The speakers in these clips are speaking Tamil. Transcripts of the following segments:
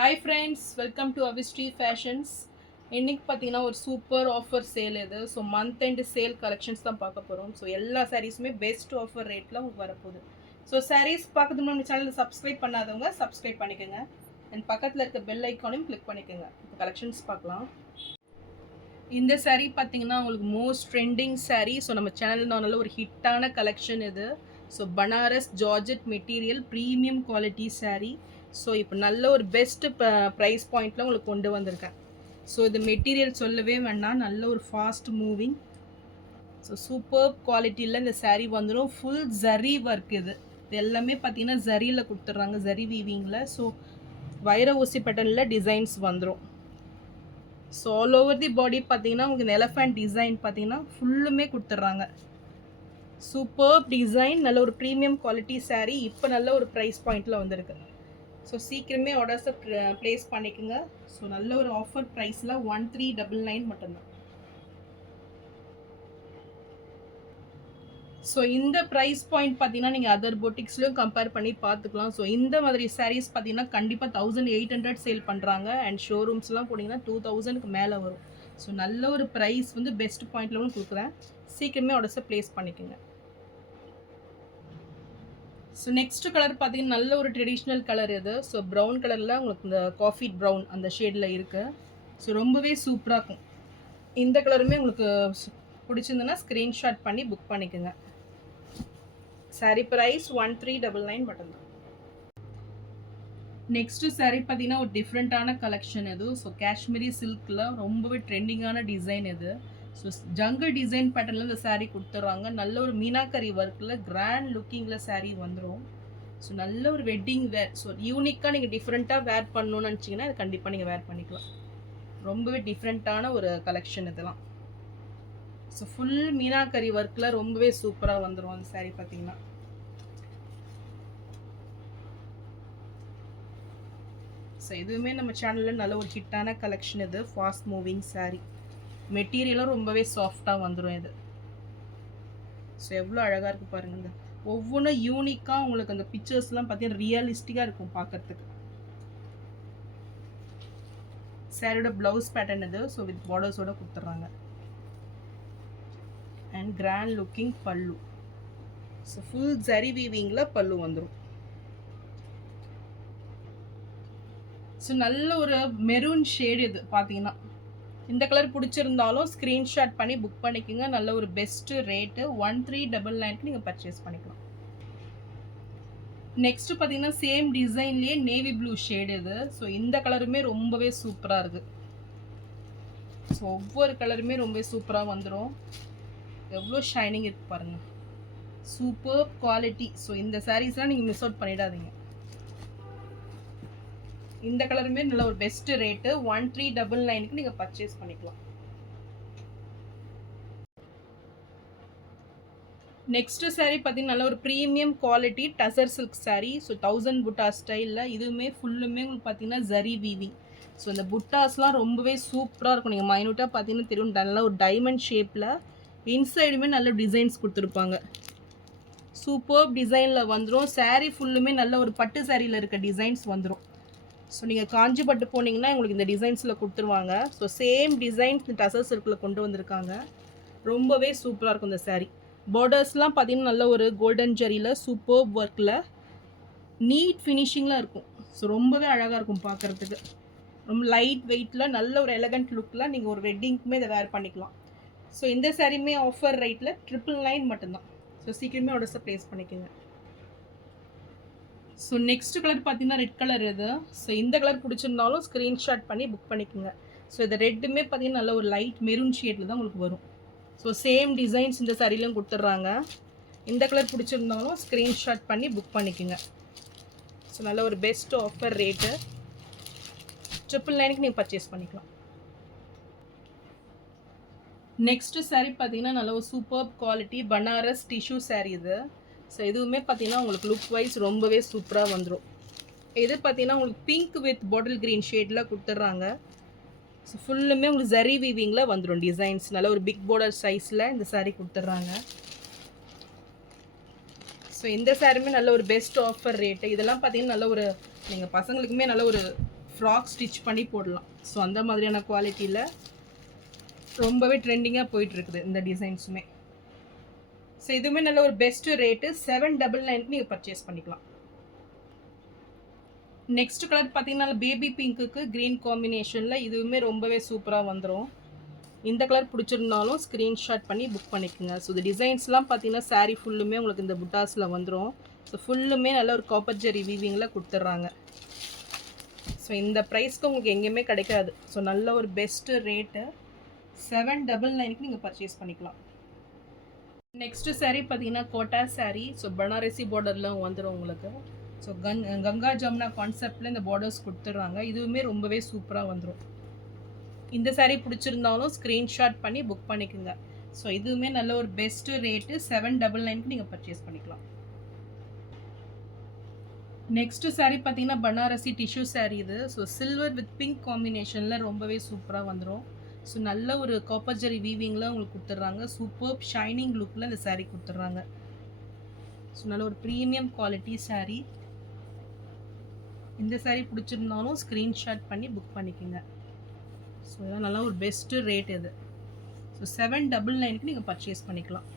Hi friends, welcome to Avistry fashions. இன்றைக்கி பார்த்தீங்கன்னா ஒரு சூப்பர் ஆஃபர் சேல் இது. So month end sale collections தான் பார்க்க போகிறோம். ஸோ எல்லா சாரீஸுமே பெஸ்ட் ஆஃபர் ரேட்டில் உங்களுக்கு வரப்போகுது. ஸோ சாரீஸ் பார்க்கறதுக்கு முன்னாடி சேனலில் சப்ஸ்கிரைப் பண்ணாதவங்க சப்ஸ்கிரைப் பண்ணிக்கோங்க. அண்ட் பக்கத்தில் இருக்க பெல் ஐக்கானையும் கிளிக் பண்ணிக்கோங்க. இப்போ கலெக்ஷன்ஸ் பார்க்கலாம். இந்த சாரீ பார்த்தீங்கன்னா உங்களுக்கு மோஸ்ட் ட்ரெண்டிங் சாரீ. ஸோ நம்ம சேனலில் நல்ல ஒரு ஹிட்டான கலெக்ஷன் இது. So Banaras georgette material premium quality sari. So இப்போ நல்ல ஒரு பெஸ்ட்டு ப்ரைஸ் பாயிண்டில் உங்களுக்கு கொண்டு வந்திருக்கேன். ஸோ இது மெட்டீரியல் சொல்லவே வேண்டாம், நல்ல ஒரு ஃபாஸ்ட் மூவிங். ஸோ சூப்பர் குவாலிட்டியில் இந்த சாரீ வந்துடும். ஃபுல் ஜரி ஒர்க் இது எல்லாமே பார்த்தீங்கன்னா ஜரியில் கொடுத்துட்றாங்க, ஜரி வீவிங்கில். ஸோ வைர ஊசி பேட்டர்னில் டிசைன்ஸ் வந்துடும். ஸோ ஆல் ஓவர் தி பாடி பார்த்தீங்கன்னா உங்களுக்கு எலஃபண்ட் டிசைன் பார்த்தீங்கன்னா ஃபுல்லுமே கொடுத்துட்றாங்க. சூப்பர் டிசைன், நல்ல ஒரு ப்ரீமியம் குவாலிட்டி சாரீ. இப்போ நல்ல ஒரு ப்ரைஸ் பாயிண்டில் வந்திருக்கு. ஸோ சீக்கிரமே ஆர்டர்ஸை ப்ளேஸ் பண்ணிக்கோங்க. ஸோ நல்ல ஒரு ஆஃபர் ப்ரைஸில் 1399 மட்டும்தான். ஸோ இந்த ப்ரைஸ் பாயிண்ட் பார்த்தீங்கன்னா நீங்கள் அதர் பொட்டிக்ஸ்லையும் கம்பேர் பண்ணி பார்த்துக்கலாம். ஸோ இந்த மாதிரி சாரீஸ் பார்த்தீங்கன்னா கண்டிப்பாக 1800 சேல் பண்ணுறாங்க. அண்ட் ஷோரூம்ஸ்லாம் போட்டிங்கன்னா 2000க்கு மேலே வரும். ஸோ நல்ல ஒரு ப்ரைஸ் வந்து பெஸ்ட் பாயிண்ட்லவும் கொடுக்குறேன். சீக்கிரமே ஆர்டர்ஸை ப்ளேஸ் பண்ணிக்கோங்க. ஸோ நெக்ஸ்ட் கலர் பார்த்தீங்கன்னா நல்ல ஒரு ட்ரெடிஷ்னல் கலர் இது. ஸோ ப்ரௌன் கலரில் உங்களுக்கு இந்த காஃபி ப்ரௌன் அந்த ஷேடில் இருக்குது. ஸோ ரொம்பவே சூப்பராக இருக்கும். இந்த கலருமே உங்களுக்கு பிடிச்சிருந்ததுன்னா ஸ்க்ரீன்ஷாட் பண்ணி புக் பண்ணிக்கோங்க. சாரீ ப்ரைஸ் 1399 மட்டும்தான். நெக்ஸ்ட்டு சாரீ பார்த்தீங்கன்னா ஒரு டிஃப்ரெண்ட்டான கலெக்ஷன் இது. ஸோ காஷ்மீரி சில்கில் ரொம்பவே ட்ரெண்டிங்கான டிசைன் இது. ஸோ ஜங்கிள் டிசைன் பேட்டர்னில் இந்த சாரீ கொடுத்துட்றாங்க. நல்ல ஒரு மீனாக்கரி ஒர்க்கில் கிராண்ட் லுக்கிங்கில் சாரீ வந்துடும். ஸோ நல்ல ஒரு வெட்டிங் வேர். ஸோ யூனிக்காக நீங்கள் டிஃப்ரெண்ட்டாக வேர் பண்ணணும்னு நினச்சிங்கன்னா அது கண்டிப்பாக நீங்கள் வேர் பண்ணிக்கலாம். ரொம்பவே டிஃப்ரெண்ட்டான ஒரு கலெக்ஷன் இதெல்லாம். ஸோ ஃபுல் மீனாக்கரி ஒர்க்கில் ரொம்பவே சூப்பராக வந்துடும் அந்த சாரீ பார்த்தீங்கன்னா. ஸோ இதுவுமே நம்ம சேனலில் நல்ல ஒரு ஹிட்டான கலெக்ஷன் இது. Fast moving sari. மெட்டீரியலும் ரொம்பவே சாஃப்டாக வந்துடும் இது. ஸோ எவ்வளோ அழகாக இருக்குது பாருங்கள். இந்த ஒவ்வொன்றும் யூனிக்காக உங்களுக்கு அந்த பிக்சர்ஸ்லாம் பார்த்தீங்கன்னா ரியலிஸ்டிக்காக இருக்கும் பார்க்குறதுக்கு. சாரியோட ப்ளவுஸ் பேட்டர்ன் இது. ஸோ வித் பார்டர்ஸோடு கொடுத்துட்றாங்க. அண்ட் கிராண்ட் லுக்கிங் பல்லு. ஸோ ஃபுல் ஜரி வீவிங்கில் பல்லு வந்துடும். ஸோ நல்ல ஒரு மெரூன் ஷேடு இது பார்த்தீங்கன்னா. இந்த கலர் பிடிச்சிருந்தாலும் ஸ்க்ரீன்ஷாட் பண்ணி புக் பண்ணிக்கோங்க. நல்ல ஒரு பெஸ்ட்டு ரேட்டு 1399க்கு நீங்கள் பர்ச்சேஸ் பண்ணிக்கலாம். நெக்ஸ்ட்டு பார்த்தீங்கன்னா சேம் டிசைன்லேயே நேவி ப்ளூ ஷேடு இது. ஸோ இந்த கலருமே ரொம்பவே சூப்பராக இருக்குது. ஸோ ஒவ்வொரு கலருமே ரொம்பவே சூப்பராக வந்துடும். எவ்வளோ ஷைனிங் இருக்குது பாருங்கள். Super quality. ஸோ இந்த சாரீஸ்லாம் நீங்கள் மிஸ் அவுட் பண்ணிடாதீங்க. இந்த கலருமே நல்ல ஒரு பெஸ்ட் ரேட்டு 1399க்கு நீங்கள் பர்ச்சேஸ் பண்ணிக்கலாம். நெக்ஸ்ட் சாரீ பார்த்தீங்கன்னா நல்ல ஒரு premium quality tussar silk sari. So 1000 புட்டா ஸ்டைலில் இதுவுமே ஃபுல்லுமே உங்களுக்கு பார்த்தீங்கன்னா ஜரி வீவிங். ஸோ இந்த புட்டாஸ்லாம் ரொம்பவே சூப்பராக இருக்கும். நீங்கள் மைனூட்டாக பார்த்தீங்கன்னா தெரியும். நல்ல ஒரு டைமண்ட் ஷேப்பில் இன்சைடுமே நல்ல டிசைன்ஸ் கொடுத்துருப்பாங்க. சூப்பர் டிசைனில் வந்துடும். சாரீ ஃபுல்லுமே நல்ல ஒரு பட்டு சாரியில் இருக்க டிசைன்ஸ் வந்துடும். ஸோ நீங்கள் காஞ்சிபட்டு போனீங்கன்னா உங்களுக்கு இந்த டிசைன்ஸில் கொடுத்துருவாங்க. ஸோ சேம் டிசைன்ஸ் இந்த டசர் சில்கில் கொண்டு வந்திருக்காங்க. ரொம்பவே சூப்பராக இருக்கும் இந்த சாரீ. பார்டர்ஸ்லாம் பார்த்தீங்கன்னா நல்ல ஒரு கோல்டன் ஜரியில் சூப்பர் ஒர்க்கில் நீட் ஃபினிஷிங்கில் இருக்கும். ஸோ ரொம்பவே அழகாக இருக்கும் பார்க்குறதுக்கு. ரொம்ப லைட் வெயிட்டில் நல்ல ஒரு எலகண்ட் லுக்கில் நீங்கள் ஒரு வெட்டிங்க்குமே இதை வேர் பண்ணிக்கலாம். ஸோ இந்த சாரீமே ஆஃபர் ரேட்டில் 999 மட்டும்தான். ஸோ சீக்கிரமே ஆர்டர்ஸை ப்ளேஸ் பண்ணிக்கோங்க. ஸோ நெக்ஸ்ட் கலர் பார்த்தீங்கன்னா ரெட் கலர் இது. ஸோ இந்த கலர் பிடிச்சிருந்தாலும் ஸ்க்ரீன்ஷாட் பண்ணி புக் பண்ணிக்கோங்க. ஸோ இந்த ரெட்டுமே பார்த்தீங்கன்னா நல்ல ஒரு லைட் மெரூன் ஷேடில் தான் உங்களுக்கு வரும். ஸோ சேம் டிசைன்ஸ் இந்த சாரிலையும் கொடுத்துட்றாங்க. இந்த கலர் பிடிச்சிருந்தாலும் ஸ்க்ரீன்ஷாட் பண்ணி புக் பண்ணிக்கோங்க. ஸோ நல்ல ஒரு பெஸ்ட் ஆஃபர் ரேட்டு 999க்கு நீங்கள் பர்ச்சேஸ் பண்ணிக்கலாம். நெக்ஸ்ட்டு சாரீ பார்த்தீங்கன்னா நல்ல ஒரு super quality Banaras tissue sari இது. ஸோ இதுவுமே பார்த்தீங்கன்னா உங்களுக்கு லுக் வைஸ் ரொம்பவே சூப்பராக வந்துடும். இது பார்த்தீங்கன்னா உங்களுக்கு பிங்க் வித் பாட்டில் க்ரீன் ஷேடில் கொடுத்துட்றாங்க. ஸோ ஃபுல்லுமே உங்களுக்கு ஜரி வீவிங்கில் வந்துடும் டிசைன்ஸ். நல்ல ஒரு பிக் பார்டர் சைஸில் இந்த சாரீ கொடுத்துட்றாங்க. ஸோ இந்த சாரீமே நல்ல ஒரு பெஸ்ட் ஆஃபர் ரேட்டு. இதெல்லாம் பார்த்தீங்கன்னா நல்ல ஒரு நீங்கள் பசங்களுக்குமே நல்ல ஒரு ஃப்ராக் ஸ்டிச் பண்ணி போடலாம். ஸோ அந்த மாதிரியான குவாலிட்டியில் ரொம்பவே ட்ரெண்டிங்காக போயிட்டுருக்குது இந்த டிசைன்ஸுமே. ஸோ இதுவுமே நல்ல ஒரு பெஸ்ட்டு ரேட்டு 799க்கு நீங்கள் பர்ச்சேஸ் பண்ணிக்கலாம். நெக்ஸ்ட் கலர் பார்த்தீங்கன்னா பேபி பிங்க்குக்கு க்ரீன் காம்பினேஷனில் இதுவுமே ரொம்பவே சூப்பராக வந்துடும். இந்த கலர் பிடிச்சிருந்தாலும் ஸ்க்ரீன்ஷாட் பண்ணி புக் பண்ணிக்கோங்க. ஸோ இந்த டிசைன்ஸ்லாம் பார்த்தீங்கன்னா சாரீ ஃபுல்லுமே உங்களுக்கு இந்த புட்டாஸில் வந்துடும். ஸோ ஃபுல்லுமே நல்ல ஒரு காப்பர் ஜெரி வீவிங்கில் கொடுத்துட்றாங்க. ஸோ இந்த ப்ரைஸ்க்கு உங்களுக்கு எங்கேயுமே கிடைக்காது. ஸோ நல்ல ஒரு பெஸ்ட்டு ரேட்டு 799க்கு நீங்கள் பர்ச்சேஸ் பண்ணிக்கலாம். நெக்ஸ்ட்டு சாரீ பார்த்தீங்கன்னா கோட்டா சாரீ. ஸோ பனாரசி பார்டரில் வந்துடும் உங்களுக்கு. ஸோ கங்கா ஜமுனா கான்செப்டில் இந்த பார்டர்ஸ் கொடுத்துட்றாங்க. இதுவுமே ரொம்பவே சூப்பராக வந்துடும். இந்த சாரீ பிடிச்சிருந்தாலும் ஸ்க்ரீன்ஷாட் பண்ணி புக் பண்ணிக்கோங்க. ஸோ இதுவுமே நல்ல ஒரு பெஸ்ட்டு ரேட்டு 799க்கு நீங்கள் பர்ச்சேஸ் பண்ணிக்கலாம். நெக்ஸ்ட்டு சாரீ பார்த்தீங்கன்னா பனாரசி டிஷ்யூ சாரீ இது. ஸோ சில்வர் வித் பிங்க் காம்பினேஷனில் ரொம்பவே சூப்பராக வந்துடும். ஸோ நல்ல ஒரு காப்பர் ஜெரி வீவிங்கில் உங்களுக்கு கொடுத்துட்றாங்க. சூப்பர் ஷைனிங் லுக்கில் இந்த சாரீ கொடுத்துட்றாங்க. ஸோ நல்ல ஒரு ப்ரீமியம் குவாலிட்டி சாரீ. இந்த சாரீ பிடிச்சிருந்தாலும் ஸ்க்ரீன்ஷாட் பண்ணி புக் பண்ணிக்கோங்க. ஸோ இதான் நல்லா ஒரு பெஸ்ட்டு ரேட் இது. ஸோ 799க்கு நீங்கள் பர்ச்சேஸ் பண்ணிக்கலாம்.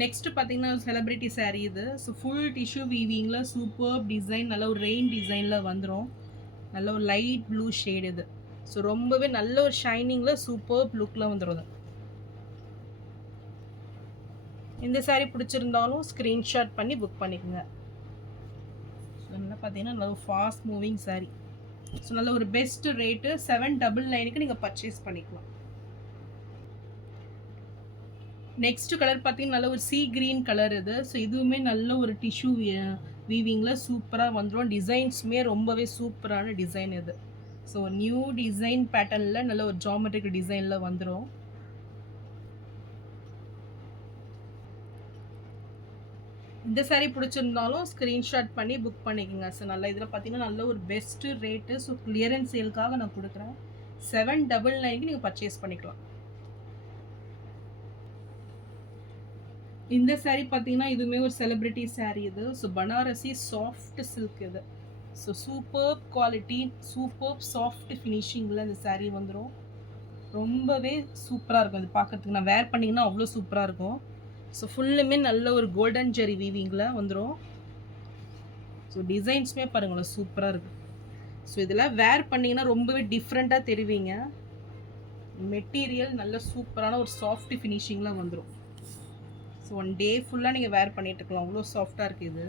நெக்ஸ்ட்டு பார்த்தீங்கன்னா செலிப்ரிட்டி சாரீ இது. ஸோ ஃபுல் டிஷ்யூ வீவிங்கில் சூப்பர் டிசைன், நல்ல ஒரு ரெயின் டிசைனில் வந்துடும். நல்ல ஒரு லைட் ப்ளூ ஷேட் இது. ஸோ ரொம்பவே நல்ல ஒரு ஷைனிங்கில் சூப்பர் லுக்கில் வந்துடும். இந்த சாரீ பிடிச்சிருந்தாலும் ஸ்க்ரீன்ஷாட் பண்ணி புக் பண்ணிக்கோங்க. ஸோ என்ன பார்த்தீங்கன்னா நல்ல ஒரு ஃபாஸ்ட் மூவிங் சாரீ. ஸோ நல்ல ஒரு பெஸ்ட்டு ரேட்டு 799க்கு நீங்கள் பர்ச்சேஸ் பண்ணிக்கலாம். நெக்ஸ்ட் கலர் பார்த்தீங்கன்னா நல்ல ஒரு சீ கிரீன் கலர் இது. ஸோ இதுவுமே நல்ல ஒரு டிஷ்யூ வீவிங்கில் சூப்பராக வந்துடும். டிசைன்ஸுமே ரொம்பவே சூப்பரான டிசைன் இது. ஸோ நியூ டிசைன் பேட்டர்னில் நல்ல ஒரு ஜாமெட்ரிக் டிசைனில் வந்துடும். இந்த சாரீ பிடிச்சிருந்தாலும் ஸ்க்ரீன்ஷாட் பண்ணி புக் பண்ணிக்கோங்க. ஸோ நல்லா இதில் பார்த்தீங்கன்னா நல்ல ஒரு பெஸ்ட்டு ரேட்டு. ஸோ கிளியரன்ஸ் சேலுக்காக நான் கொடுக்குறேன். 799க்கு நீங்கள் பர்ச்சேஸ் பண்ணிக்கலாம். இந்த சாரீ பார்த்தீங்கன்னா இதுவுமே ஒரு செலிப்ரிட்டி சாரீ இது. ஸோ பனாரசி சாஃப்ட் சில்க் இது. So super quality, super soft ஃபினிஷிங்கில் இந்த சாரீ வந்துடும். ரொம்பவே சூப்பராக இருக்கும். இது பார்க்குறதுக்கு நான் வேர் பண்ணிங்கன்னா அவ்வளோ சூப்பராக இருக்கும். ஸோ ஃபுல்லுமே நல்ல ஒரு கோல்டன் ஜெரி வீவிங்கில் வந்துடும். ஸோ டிசைன்ஸுமே பாருங்களேன் சூப்பராக இருக்குது. ஸோ இதில் வேர் பண்ணிங்கன்னா ரொம்பவே டிஃப்ரெண்ட்டாக தெரிவிங்க. மெட்டீரியல் நல்ல சூப்பரான ஒரு சாஃப்ட் ஃபினிஷிங்கில் வந்துடும். ஸோ 1 டே ஃபுல்லாக நீங்கள் வேர் பண்ணிட்டு இருக்கலாம். அவ்வளோ சாஃப்டாக இருக்குது இது.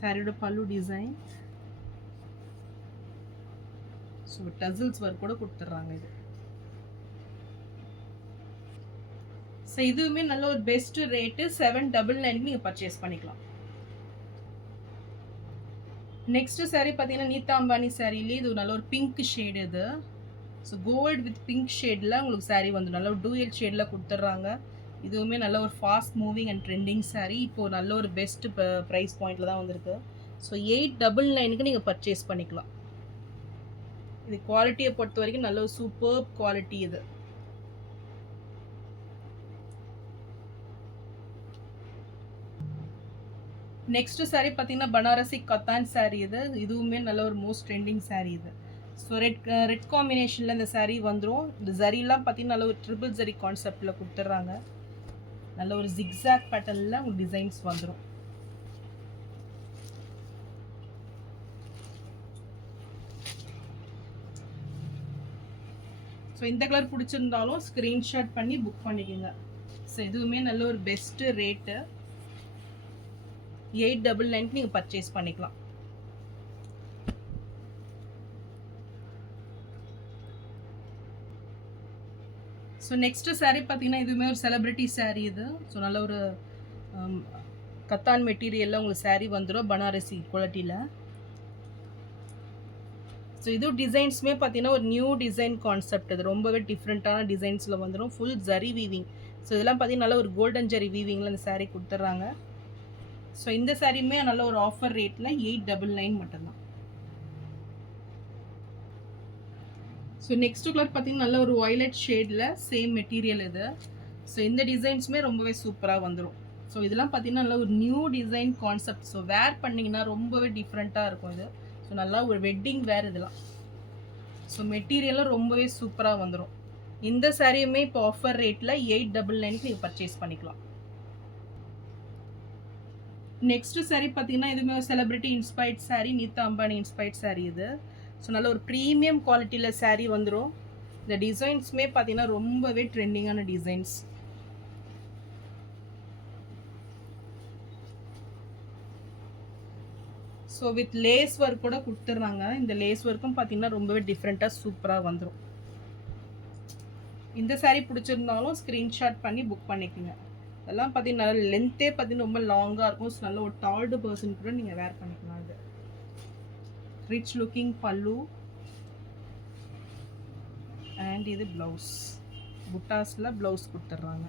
சாரியோட பல்லு டிசைன். ஸோ டசில்ஸ் ஒர்க் கூட கொடுத்துட்றாங்க இது. ஸோ இதுவுமே நல்ல ஒரு பெஸ்ட்டு ரேட்டு 799க்கு நீங்கள் பர்ச்சேஸ் பண்ணிக்கலாம். நெக்ஸ்ட்டு சாரீ பார்த்தீங்கன்னா நீதா அம்பானி சாரீலே இது நல்ல ஒரு பிங்க் ஷேடு இது. ஸோ கோல்டு வித் பிங்க் ஷேடில் உங்களுக்கு சாரீ வந்து நல்ல ஒரு டூயல் ஷேடில் கொடுத்துட்றாங்க. இதுவுமே நல்ல ஒரு fast moving and trending sari. இப்போது நல்ல ஒரு பெஸ்ட்டு ப்ரைஸ் பாயிண்டில் தான் வந்திருக்கு. ஸோ 899க்கு நீங்கள் பர்ச்சேஸ் பண்ணிக்கலாம். இது குவாலிட்டியை பொறுத்த வரைக்கும் நல்ல ஒரு சூப்பர் குவாலிட்டி இது. நெக்ஸ்ட்டு சாரீ பார்த்தீங்கன்னா பனாரசி கத்தான் சாரீ இது. இதுவுமே நல்ல ஒரு மோஸ்ட் ட்ரெண்டிங் சாரீ இது. ஸோ ரெட் காம்பினேஷனில் இந்த சாரீ வந்துடும். இந்த ஜரிலாம் பார்த்தீங்கன்னா நல்ல ஒரு ட்ரிபிள் ஜரி கான்செப்டில் கொடுத்துட்றாங்க. நல்ல ஒரு ஜிக்ஸாக் பேட்டர்னில் உங்களுக்கு டிசைன்ஸ் வந்துடும். ஸோ இந்த கலர் பிடிச்சிருந்தாலும் ஸ்க்ரீன்ஷாட் பண்ணி புக் பண்ணிக்கோங்க. ஸோ இதுவுமே நல்ல ஒரு பெஸ்ட்டு ரேட்டு 899க்கு நீங்கள் பர்ச்சேஸ் பண்ணிக்கலாம். ஸோ நெக்ஸ்ட்டு சாரீ பார்த்தீங்கன்னா இதுவுமே ஒரு செலிப்ரிட்டி சாரீ இது. ஸோ நல்ல ஒரு கத்தான் மெட்டீரியலில் உங்களுக்கு சாரீ வந்துடும் பனாரசி குவாலிட்டியில். ஸோ இது டிசைன்ஸுமே பார்த்தீங்கன்னா ஒரு நியூ டிசைன் கான்செப்ட். இது ரொம்பவே டிஃப்ரெண்ட்டான டிசைன்ஸில் வந்துடும். Full zari weaving. ஸோ இதெல்லாம் பார்த்தீங்கன்னா நல்ல ஒரு கோல்டன் ஜரி வீவிங்கில் இந்த சாரீ கொடுத்துட்றாங்க. ஸோ இந்த சாரீமே நல்ல ஒரு ஆஃபர் ரேட்டில் 899 மட்டும்தான். ஸோ நெக்ஸ்ட் கலர் பார்த்தீங்கன்னா நல்ல ஒரு வயலட் ஷேடில் சேம் மெட்டீரியல் இது. ஸோ இந்த டிசைன்ஸுமே ரொம்பவே சூப்பராக வந்துடும். ஸோ இதெல்லாம் பார்த்தீங்கன்னா நல்ல ஒரு new design concept. So where பண்ணிங்கன்னா ரொம்பவே டிஃப்ரெண்ட்டாக இருக்கும் இது. ஸோ நல்லா ஒரு வெட்டிங் வேர் இதெல்லாம். ஸோ மெட்டீரியலும் ரொம்பவே சூப்பராக வந்துடும். இந்த சாரியுமே இப்போ ஆஃபர் ரேட்டில் 899க்கு நீங்கள் பர்ச்சேஸ் பண்ணிக்கலாம். நெக்ஸ்ட் சாரீ பார்த்தீங்கன்னா இதுவுமே செலிபிரிட்டி இன்ஸ்பைர்ட் சாரீ, நீதா அம்பானி இன்ஸ்பைர்ட் சாரீ இது. ஸோ நல்ல ஒரு ப்ரீமியம் குவாலிட்டியில் சாரீ வந்துடும். இந்த டிசைன்ஸுமே பார்த்தீங்கன்னா ரொம்பவே ட்ரெண்டிங்கான designs. So with lace work கூட கொடுத்துட்றாங்க. இந்த லேஸ் ஒர்க்கும் பார்த்தீங்கன்னா ரொம்பவே டிஃப்ரெண்ட்டாக சூப்பராக வந்துடும். இந்த சாரீ பிடிச்சிருந்தாலும் ஸ்க்ரீன்ஷாட் பண்ணி புக் பண்ணிக்கோங்க. அதெல்லாம் பார்த்தீங்கன்னா நல்லா லென்த்தே பார்த்தீங்கன்னா ரொம்ப லாங்காக இருக்கும். ஸோ நல்ல ஒரு டால்டு பர்சன் கூட நீங்கள் வேர் பண்ணிக்கலாம். இது ரிச் லுக்கிங் பல்லு அண்ட் இது ப்ளவுஸ். புட்டாஸில் ப்ளவுஸ் கொடுத்துட்றாங்க.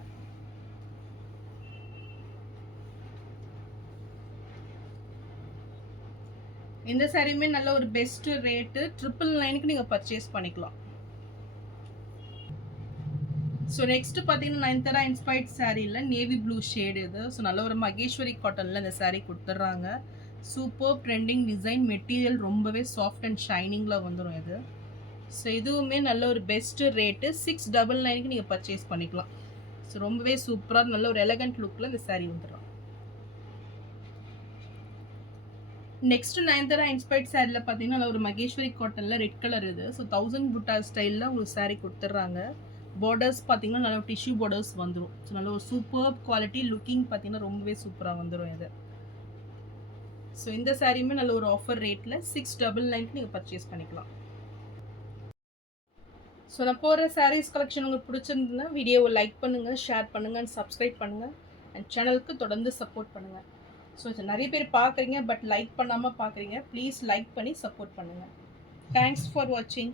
இந்த சாரியுமே நல்ல ஒரு பெஸ்ட் ரேட்டு 999க்கு நீங்கள் பர்ச்சேஸ் பண்ணிக்கலாம். ஸோ நெக்ஸ்ட் பார்த்தீங்கன்னா நயன்தாரா இன்ஸ்பைர்ட் சாரியில் நேவி ப்ளூ ஷேடு இது. ஸோ நல்ல ஒரு மகேஸ்வரி காட்டனில் இந்த சாரீ கொடுத்துட்றாங்க. சூப்பர் ட்ரெண்டிங் டிசைன், மெட்டீரியல் ரொம்பவே சாஃப்ட் அண்ட் ஷைனிங்கில் வந்துடும் இது. ஸோ இதுவுமே நல்ல ஒரு பெஸ்ட் ரேட்டு 699க்கு நீங்கள் பர்ச்சேஸ் பண்ணிக்கலாம். ஸோ ரொம்பவே சூப்பராக நல்ல ஒரு எலகண்ட் லுக்கில் இந்த சாரீ வந்துடும். நெக்ஸ்ட் நயன்தாரா இன்ஸ்பைர்ட் சாரியில் பார்த்தீங்கன்னா ஒரு மகேஸ்வரி காட்டனில் ரெட் கலர் இது. ஸோ 1000 புட்டா ஸ்டைலில் ஒரு சாரீ கொடுத்துட்றாங்க. பார்டர்ஸ் பார்த்தீங்கன்னா நல்ல டிஷ்யூ பார்டர்ஸ் வந்துடும். ஸோ நல்ல ஒரு சூப்பர் குவாலிட்டி லுக்கிங் பார்த்தீங்கன்னா ரொம்பவே சூப்பராக வந்துடும் இது. ஸோ இந்த சாரியுமே நல்ல ஒரு ஆஃபர் ரேட்டில் 699க்கு நீங்கள் பர்ச்சேஸ் பண்ணிக்கலாம். ஸோ நான் போகிற சாரீஸ் கலெக்ஷன் உங்களுக்கு பிடிச்சிருந்ததுன்னா வீடியோவை லைக் பண்ணுங்கள், ஷேர் பண்ணுங்கள் அண்ட் சப்ஸ்கிரைப் பண்ணுங்கள். அண்ட் சேனலுக்கு தொடர்ந்து சப்போர்ட் பண்ணுங்கள். ஸோ நிறைய பேர் பார்க்குறீங்க பட் லைக் பண்ணாமல் பார்க்குறீங்க. ப்ளீஸ் லைக் பண்ணி சப்போர்ட் பண்ணுங்கள். தேங்க்ஸ் ஃபார் வாட்சிங்.